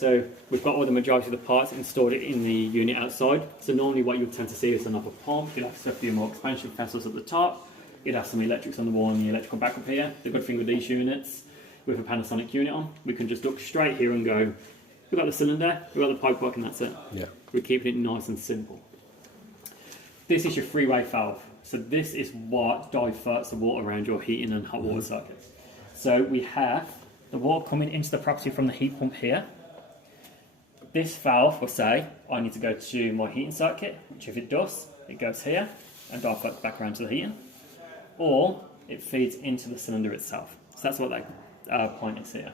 So we've got all the majority of the parts installed in the unit outside. So normally what you would tend to see is another pump. You'll have a few more expansion vessels at the top. You'd have some electrics on the wall and the electrical backup here. The good thing with these units, with a Panasonic unit on, we can just look straight here and go, we've got the cylinder, we've got the pipe work, and that's it. Yeah. We're keeping it nice and simple. This is your three-way valve. So this is what diverts the water around your heating and hot water circuit. So we have the water coming into the property from the heat pump here. This valve will say, I need to go to my heating circuit, which if it does, it goes here and diverts back around to the heating. Or it feeds into the cylinder itself. So that's what that point is here.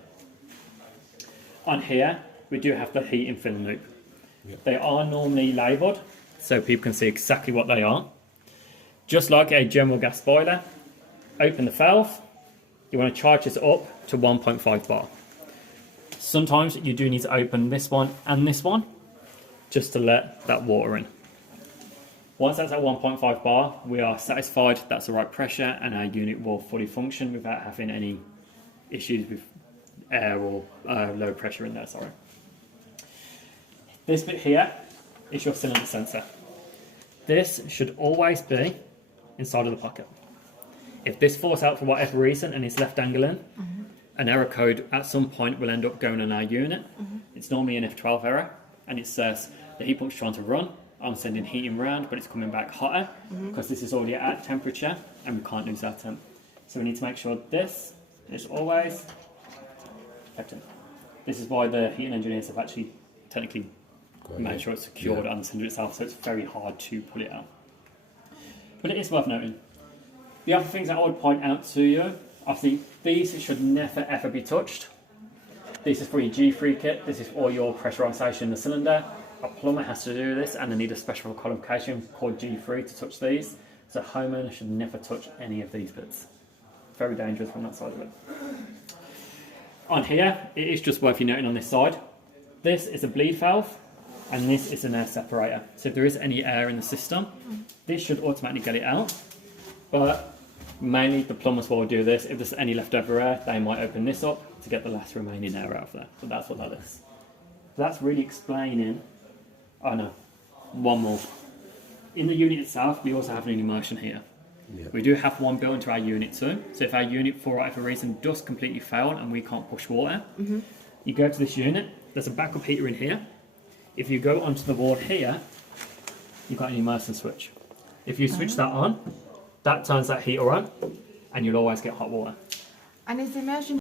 On here, we do have the heating filling loop. Yep. They are normally labelled, so people can see exactly what they are. Just like a general gas boiler, open the valve, you want to charge this up to 1.5 bar. Sometimes you do need to open this one and this one, just to let that water in. Once that's at 1.5 bar, we are satisfied that's the right pressure and our unit will fully function without having any issues with air or low pressure in there, sorry. This bit here is your cylinder sensor. This should always be inside of the pocket. If this falls out for whatever reason and it's left dangling, an error code at some point will end up going on our unit. It's normally an F12 error, and it says the heat pump's trying to run, I'm sending heating round, but it's coming back hotter because this is already at temperature and we can't lose that temp. So we need to make sure this is always kept in. This is why the heating engineers have actually technically made sure it's secured on the cylinder itself, so it's very hard to pull it out. But it is worth noting. The other things that I would point out to you, obviously these should never ever be touched. This is for your G3 kit, this is for your pressurisation in the cylinder. A plumber has to do this and they need a special qualification called G3 to touch these. So homeowners should never touch any of these bits. Very dangerous from that side of it. On here, it is just worth you noting on this side. This is a bleed valve and this is an air separator. So if there is any air in the system, this should automatically get it out. But mainly the plumbers will do this. If there's any leftover air, they might open this up to get the last remaining air out of there. So that's what that is. So that's really explaining. Oh no, one more. In the unit itself, we also have an immersion heater. Yep. We do have one built into our unit too. So if our unit, for whatever reason, does completely fail and we can't push water, you go to this unit, there's a backup heater in here. If you go onto the wall here, you've got an immersion switch. If you switch that on, that turns that heater on and you'll always get hot water. And is the immersion